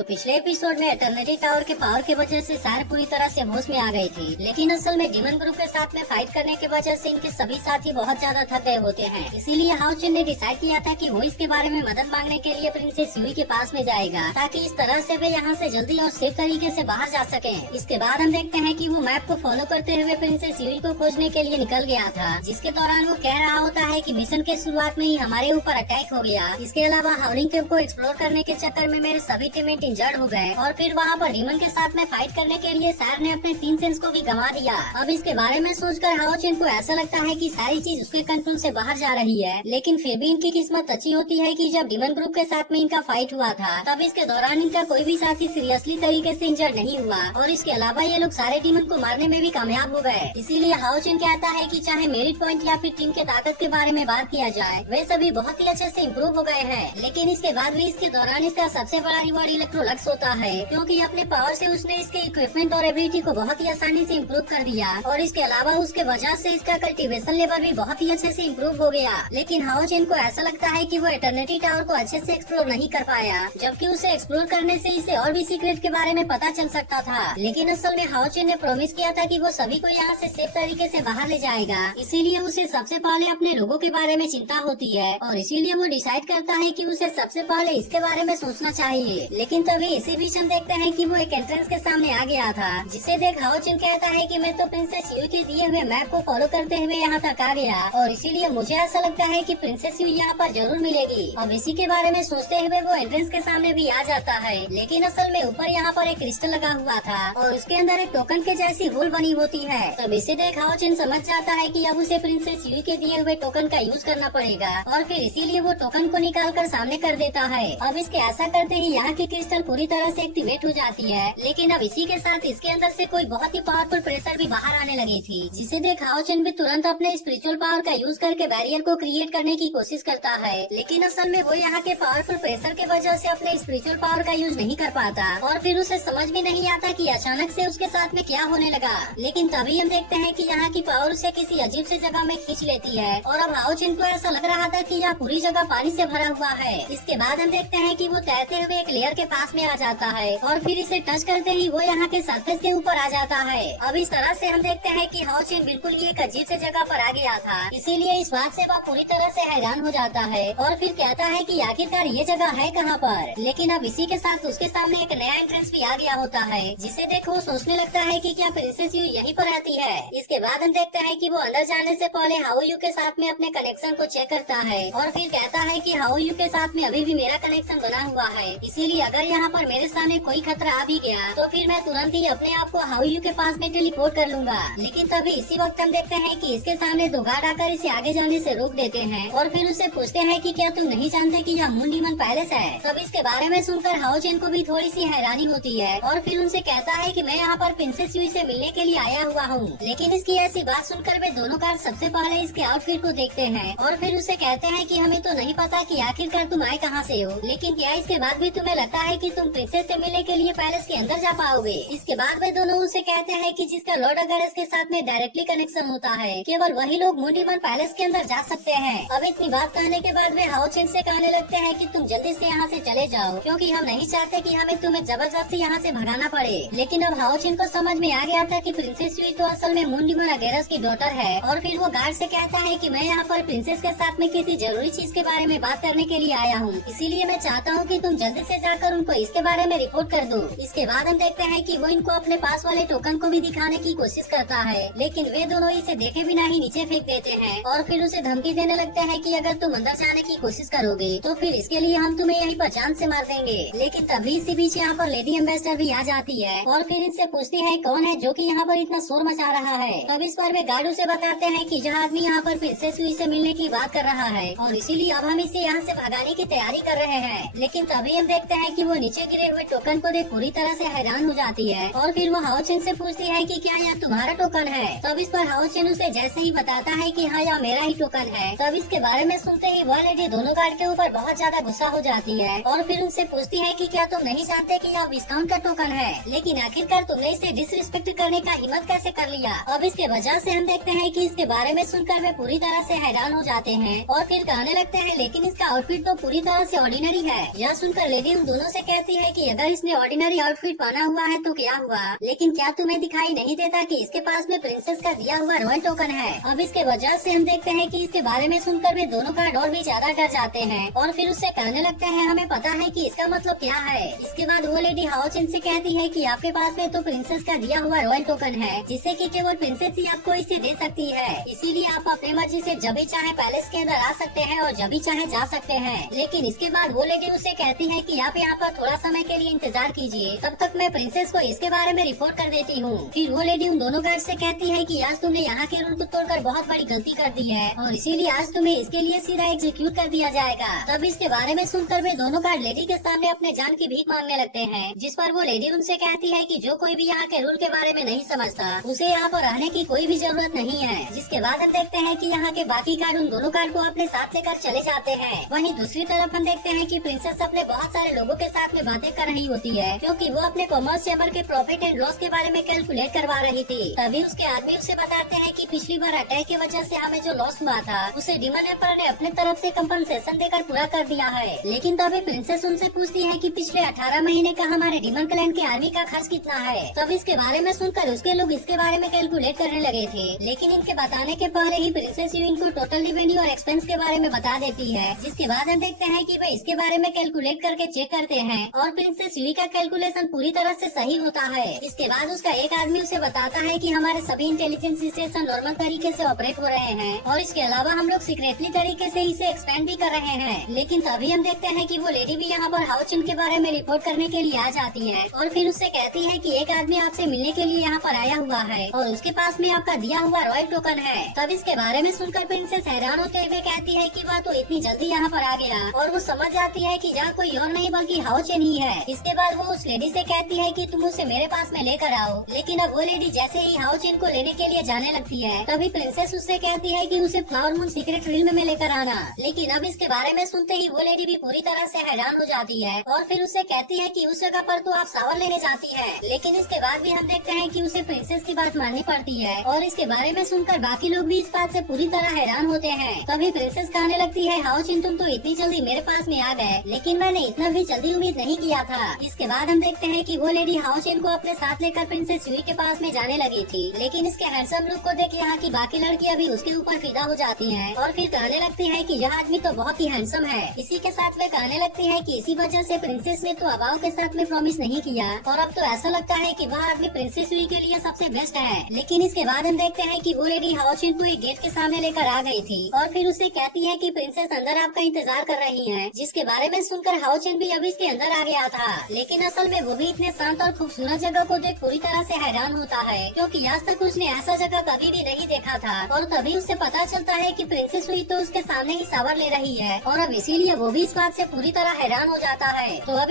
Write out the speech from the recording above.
तो पिछले एपिसोड में एटर्निटी टावर के पावर की वजह से सारे पूरी तरह से होश में आ गए थे, लेकिन असल में डीमन ग्रुप के साथ में फाइट करने की वजह से इनके सभी साथी बहुत ज्यादा थक गए होते हैं। इसीलिए हाउचन ने डिसाइड किया था कि वो इसके बारे में मदद मांगने के लिए प्रिंसेस यूई के पास में जाएगा, ताकि इस तरह से वे यहाँ से जल्दी और सेफ तरीके से बाहर जा सके। इसके बाद हम देखते हैं कि वो मैप को फॉलो करते हुए प्रिंसेस यूई को खोजने के लिए निकल गया था, जिसके दौरान वो कह रहा होता है कि मिशन के शुरुआत में ही हमारे ऊपर अटैक हो गया। इसके अलावा हाउलिंग केव को एक्सप्लोर करने के चक्कर में मेरे सभी टीममेट इंजर्ड हो गए और फिर वहाँ पर डीमन के साथ में फाइट करने के लिए सैर ने अपने 3 सेंस को भी गंवा दिया। अब इसके बारे में सोचकर हाओचिन को ऐसा लगता है कि सारी चीज उसके कंट्रोल से बाहर जा रही है, लेकिन फिर भी इनकी किस्मत अच्छी होती है कि जब डीमन ग्रुप के साथ में इनका फाइट हुआ था तब इसके दौरान इनका कोई भी साथी सीरियसली तरीके से इंजर्ड नहीं हुआ और इसके अलावा ये लोग सारे डीमन को मारने में भी कामयाब हो गए। इसीलिए हाओचिन कहता है कि चाहे मेरिट पॉइंट या फिर टीम के ताकत के बारे में बात किया जाए, वे सभी बहुत ही अच्छे से इम्प्रूव हो गए हैं, लेकिन इसके बाद भी इसके दौरान इसका सबसे बड़ा रिवॉर्ड इलेक्ट्रोलक्स होता है, क्योंकि अपने पावर से उसने इसके इक्विपमेंट और एबिलिटी को बहुत ही आसानी से इम्प्रूव कर दिया और इसके अलावा उसके वजह से इसका कल्टीवेशन लेवल भी बहुत ही अच्छे से इम्प्रूव हो गया। लेकिन हाओचिन को ऐसा लगता है कि वो एटर्निटी टावर को अच्छे से एक्सप्लोर नहीं कर पाया, जबकि उसे एक्सप्लोर करने से इसे और भी सीक्रेट के बारे में पता चल सकता था। लेकिन असल में हाओचिन ने प्रॉमिस किया था कि वो सभी को यहाँ से सेफ तरीके से बाहर ले जाएगा, इसीलिए उसे सबसे पहले अपने लोगों के बारे में चिंता होती है और इसीलिए वो डिसाइड करता है कि उसे सबसे पहले इसके बारे में सोचना चाहिए। लेकिन तभी इसी बीच हम देखते हैं कि वो एक एंट्रेंस के सामने आ गया था, जिसे देख हाओचिन कहता है कि मैं तो प्रिंसेस यूई के दिए हुए मैप को फॉलो करते हुए यहाँ तक आ गया और इसीलिए मुझे ऐसा लगता है कि प्रिंसेस यूई यहाँ पर जरूर मिलेगी। अब इसी के बारे में सोचते हुए वो एंट्रेंस के सामने भी आ जाता है, लेकिन असल में ऊपर यहाँ पर एक क्रिस्टल लगा हुआ था और उसके अंदर एक टोकन के जैसी होल बनी होती है। तब इसे देख हाओचिन समझ जाता है कि अब उसे प्रिंसेस यूई के दिए हुए टोकन का यूज करना पड़ेगा और फिर इसीलिए वो टोकन को निकाल कर सामने कर देता है। अब इसके ऐसा करते ही यहाँ की क्रिस्टल पूरी तरह से एक्टिवेट हो जाती है, लेकिन अब इसी के साथ इसके अंदर से कोई बहुत ही पावरफुल प्रेशर भी बाहर आने लगी थी, जिसे देख हाओचिन भी तुरंत अपने स्पिरिचुअल पावर का यूज करके बैरियर को क्रिएट करने की कोशिश करता है, लेकिन असल में वो यहाँ के पावरफुल प्रेशर के वजह से अपने स्पिरिचुअल पावर का यूज नहीं कर पाता और फिर उसे समझ भी नहीं आता कि अचानक से उसके साथ में क्या होने लगा। लेकिन तभी हम देखते हैं कि यहाँ की पावर उसे किसी अजीब से जगह में खींच लेती है और अब हाओचिन को ऐसा लग रहा था कि यह पूरी जगह पानी से भरा हुआ है। इसके बाद हम देखते हैं कि वो तैरते हुए एक लेयर के पास में आ जाता है और फिर इसे टच करते ही वो यहाँ के सरफेस के ऊपर आ जाता है। अब इस तरह से हम देखते हैं कि हाओचिन बिल्कुल ही एक अजीब से जगह पर आ गया था, इसीलिए इस बात से वह पूरी तरह से हैरान हो जाता है और फिर कहता है कि आखिरकार ये जगह है कहाँ पर। लेकिन अब इसी के साथ उसके सामने एक नया एंट्रेंस भी आ गया होता है, जिसे देख वो सोचने लगता है कि क्या प्रिंसेस यू यहीं पर आती है। इसके बाद हम देखते हैं कि वो अंदर जाने से पहले हाओ यू के साथ में अपने कनेक्शन को चेक करता है और फिर कहता है कि हाओ यू के साथ में अभी भी मेरा कनेक्शन बना हुआ है, इसीलिए अगर यहाँ पर मेरे सामने कोई खतरा आ भी गया तो फिर मैं तुरंत ही अपने आप को हाओ यू के पास में टेलीपोर्ट कर लूंगा। लेकिन तभी इसी वक्त हम देखते हैं कि इसके सामने 2 गार्ड आकर इसे आगे जाने से रोक देते हैं और फिर उसे पूछते हैं कि क्या तुम नहीं जानते कि यह मून डीमन पैलेस है। तब इसके बारे में सुनकर हाओचिन को भी थोड़ी सी हैरानी होती है और फिर उनसे कहता है कि मैं यहाँ पर प्रिंसेस यूई से मिलने के लिए आया हुआ हूँ। लेकिन इसकी ऐसी बात सुनकर वे दोनों गार्ड सबसे पहले इसके आउटफिट को देखते हैं और फिर उसे कहते हैं कि हमें तो नहीं पता कि आखिरकार तुम आए कहाँ से हो, लेकिन क्या इसके बाद भी तुम्हें लगता है कि तुम प्रिंसेस से मिलने के लिए पैलेस के अंदर जा पाओगे। इसके बाद वे दोनों उसे कहते हैं कि जिसका लॉर्ड अगेरस के साथ में डायरेक्टली कनेक्शन होता है, केवल वही लोग मून डीमन पैलेस के अंदर जा सकते हैं। अब इतनी बात कहने के बाद वे हाओचिन से कहने लगते हैं कि तुम जल्दी से यहाँ से चले जाओ, क्योंकि हम नहीं चाहते कि हमें तुम्हें जबरदस्ती यहाँ से भगाना पड़े। लेकिन अब हाओचिन को समझ में आ गया था कि प्रिंसेस यूई तो असल में मून डीमन अगेरस की डॉटर है और फिर वो गार्ड से कहता है कि मैं यहाँ पर प्रिंसेस के साथ में किसी जरूरी चीज के बारे में बात करने के लिए आया हूँ, इसीलिए मैं चाहता हूँ कि तुम जल्दी से जाकर उनको इसके बारे में रिपोर्ट कर दो। इसके बाद हम देखते हैं कि वो इनको अपने पास वाले टोकन को भी दिखाने की कोशिश करता है, लेकिन वे दोनों इसे देखे बिना ही नीचे फेंक देते हैं और फिर उसे धमकी देने लगते हैं कि अगर तुम अंदर जाने की कोशिश करोगे तो फिर इसके लिए हम तुम्हें यहीं पर जान से मार देंगे। लेकिन तभी इसी बीच यहाँ पर लेडी एम्बेसडर भी आ जाती है और फिर इनसे पूछती है कौन है जो कि यहाँ पर इतना शोर मचा रहा है। तब इस पर वे गार्ड से बताते हैं कि जो आदमी यहाँ पर प्रिंसेस यूई से मिलने की बात कर रहा है और इसीलिए अब हम इसे यहाँ से भगाने की तैयारी कर रहे हैं। लेकिन तभी हम देखते हैं कि वो नीचे गिरे हुए टोकन को देख पूरी तरह से हैरान हो जाती है और फिर वो हाओचिन से पूछती है कि क्या यह तुम्हारा टोकन है। तब इस पर हाओचिन उसे जैसे ही बताता है कि हाँ यह मेरा ही टोकन है, तब इसके बारे में सुनते ही वह लेडी दोनों गार्ड के ऊपर बहुत ज्यादा गुस्सा हो जाती है और फिर उनसे पूछती है कि क्या तुम नहीं जानते कि यह विस्काउंट का टोकन है, लेकिन आखिरकार तुमने इसे डिसरिस्पेक्ट करने का हिम्मत कैसे कर लिया। अब इसके वजह से हम देखते हैं कि इसके बारे में सुनकर वे पूरी तरह से हैरान हो जाते हैं और फिर कहने लगते हैं लेकिन इसका आउटफिट तो पूरी तरह से ऑर्डिनरी है। यह सुनकर लेडी उन दोनों से कहती है कि अगर इसने ऑर्डिनरी आउटफिट पहना हुआ है तो क्या हुआ, लेकिन क्या तुम्हें दिखाई नहीं देता कि इसके पास में प्रिंसेस का दिया हुआ रॉयल टोकन है। अब इसके वजह से हम देखते हैं कि इसके बारे में सुनकर वे दोनों गार्ड और भी ज्यादा डर जाते हैं और फिर उससे कहने लगते हैं हमें पता है कि इसका मतलब क्या है। इसके बाद वो लेडी हाओ चिन से कहती है कि आपके पास में तो प्रिंसेस का दिया हुआ रॉयल टोकन है, जिससे कि केवल प्रिंसेस ही आपको इसे दे सकती है, इसीलिए आप अपने मर्जी से जब भी चाहे पैलेस के अंदर आ सकते हैं और जब भी चाहे जा सकते हैं। लेकिन इसके बाद वो लेडी उससे कहती है कि आप यहाँ पर थोड़ा समय के लिए इंतजार कीजिए, तब तक मैं प्रिंसेस को इसके बारे में रिपोर्ट कर देती हूँ। फिर वो लेडी उन दोनों गार्ड से कहती है कि आज तुमने यहाँ के रूल को तोड़कर बहुत बड़ी गलती कर दी है और इसीलिए आज तुम्हें इसके लिए सीधा एग्जीक्यूट कर दिया जाएगा। तब इसके बारे में सुनकर वे दोनों गार्ड लेडी के सामने अपने जान की भीख मांगने लगते हैं, जिस पर वो लेडी उनसे कहती है कि जो कोई भी यहाँ के रूल के बारे में नहीं समझता उसे यहाँ पर रहने की कोई भी जरूरत नहीं है। जिसके बाद हम देखते हैं कि यहाँ के बाकी गार्ड उन दोनों गार्ड को अपने साथ लेकर चले जाते हैं। वहीं दूसरी तरफ हम देखते हैं कि प्रिंसेस अपने बहुत सारे लोगों के साथ में बातें कर रही होती है, क्योंकि वो अपने कॉमर्स चैम्बर के प्रॉफिट एंड लॉस के बारे में कैलकुलेट करवा रही थी। तभी उसके आदमी उसे बताते हैं कि पिछली बार अटैक की वजह से हमें जो लॉस हुआ था उसे डिमन एम्पर ने अपने तरफ से कंपनसेशन देकर पूरा कर दिया है। लेकिन तभी प्रिंसेस उनसे पूछती है कि पिछले 18 महीने का हमारे डिमन क्लैन के आर्मी का खर्च कितना है। तब इसके बारे में सुनकर उसके लोग इसके बारे में कैलकुलेट करने लगे थे, लेकिन इनके बताने के पहले ही प्रिंसेस यू इनको टोटल रेवेन्यू और एक्सपेंस के बारे में बता देती है। जिसके बाद हम देखते हैं कि वे इसके बारे में कैलकुलेट करके चेक करते हैं और प्रिंसेस यू का कैलकुलेशन पूरी तरह से सही होता है। इसके बाद उसका एक आदमी उसे बताता है कि हमारे सभी इंटेलिजेंस स्टेशन नॉर्मल तरीके से ऑपरेट हो रहे हैं और इसके अलावा हम लोग सीक्रेटली तरीके से इसे एक्सपेंड भी कर रहे हैं। लेकिन तभी हम देखते हैं कि वो लेडी भी यहाँ पर हाओ चिन के बारे में रिपोर्ट करने के लिए आ जाती है और फिर उससे कहती है कि एक आदमी आपसे मिलने के लिए यहाँ पर आया हुआ है और उसके पास में आपका दिया हुआ रॉयल टोकन है। तब इसके बारे में सुनकर प्रिंसेस हैरान होते हुए कहती है कि वह तो इतनी जल्दी यहाँ पर आ गया और वो समझ जाती है कि यहाँ कोई और नहीं बल्कि हाओ चिन ही है। इसके बाद वो उस लेडी से कहती है कि तुम उसे मेरे पास में लेकर आओ। लेकिन अब वो लेडी जैसे ही हाओ चिन को लेने के लिए जाने लगती है, तभी प्रिंसेस उससे कहती है कि उसे फ्लावर मून सीक्रेट रिल्म में लेकर आना। लेकिन अब इसके बारे में सुनते ही वो लेडी भी पूरी तरह से हैरान हो जाती है और फिर उससे कहती है कि उस जगह पर तो आप सावर लेने जाती है। लेकिन इसके बाद भी हम देखते हैं कि उसे प्रिंसेस की बात माननी पड़ती है और इसके बारे में सुनकर बाकी लोग भी इस बात से पूरी तरह हैरान होते हैं। तभी प्रिंसेस कहने लगती है हाओ चिन तुम तो इतनी जल्दी मेरे पास में आ गए, लेकिन मैंने इतना भी जल्दी उम्मीद नहीं किया था। इसके बाद हम देखते हैं कि वो लेडी हाओ चिन को अपने साथ लेकर प्रिंसेस युई के पास में जाने लगी थी, लेकिन इसके हैंडसम लुक को देख यहाँ की बाकी लड़कियां भी उसके ऊपर फिदा हो जाती हैं और फिर कहने लगती है कि यह आदमी तो बहुत ही हैंडसम है। इसी के साथ वे कहने लगती है कि इसी वजह से प्रिंसेस ने तो अबाव के साथ में प्रॉमिस नहीं किया और अब तो ऐसा लगता है कि वह आदमी प्रिंसेस युई के लिए सबसे बेस्ट है। लेकिन इसके बाद हम देखते हैं कि वो लेडी हाओ चिन को एक गेट के सामने लेकर आ गई थी और फिर उसे कहती है कि प्रिंसेस अंदर आपका इंतजार कर रही है। जिसके बारे में सुनकर हाओ चिन भी अभी इसके अंदर आ गया था, लेकिन असल में वो भी इतने शांत और खूबसूरत जगह को देख पूरी तरह से हैरान होता है, क्योंकि आज तक उसने ऐसा जगह कभी भी नहीं देखा था। और तभी उससे पता चलता है कि प्रिंसेस हुई तो उसके सामने ही सावर ले रही है और अब इसीलिए वो भी इस बात से पूरी तरह हैरान हो जाता है। तो अब